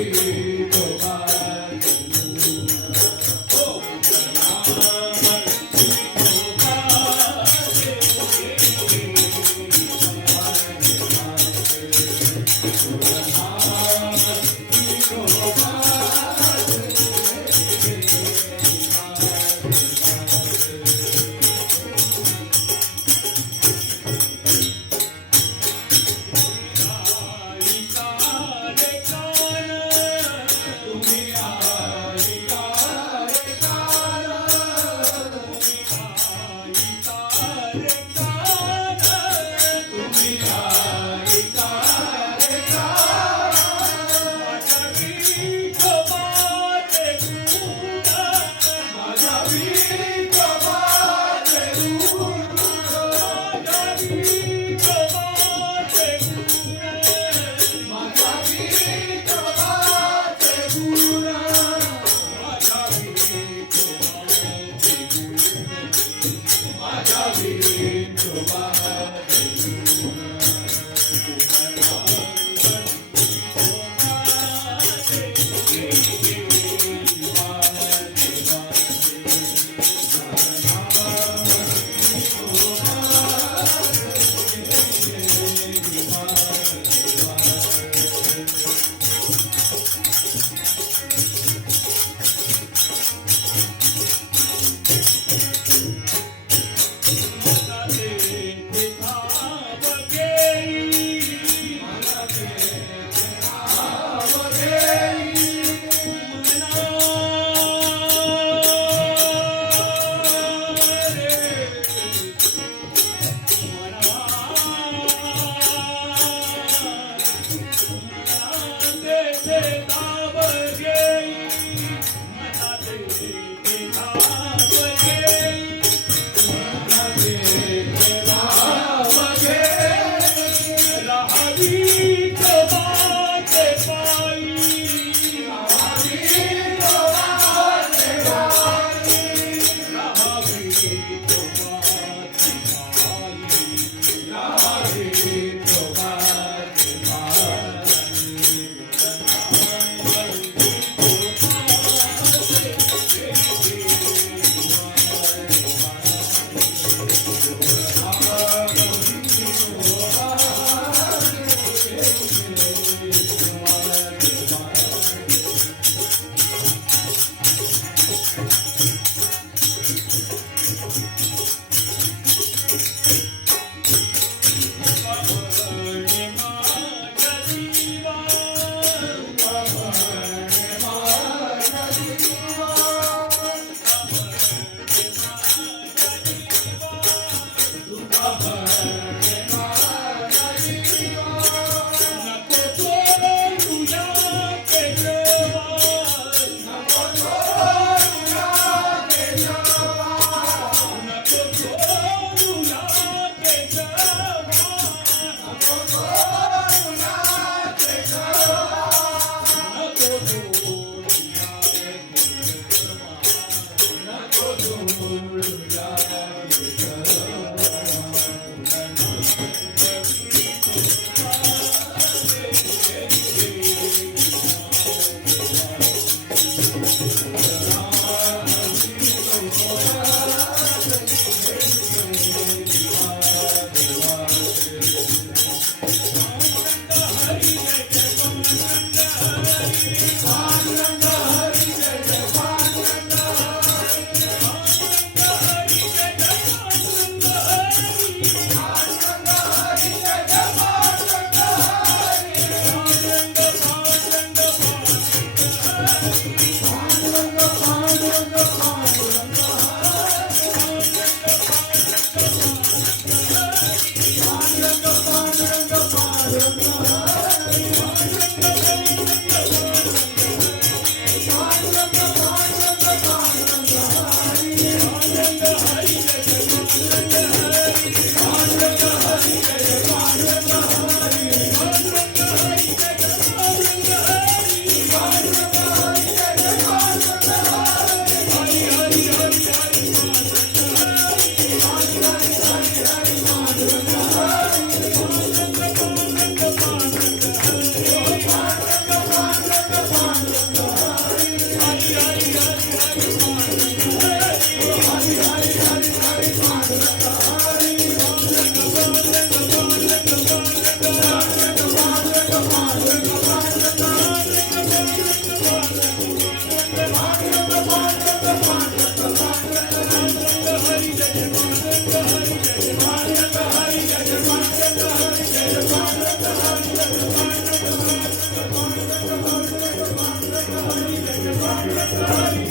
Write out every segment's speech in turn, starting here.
Hey.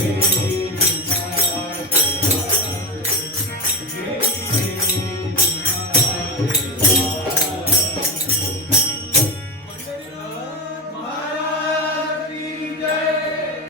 Amen.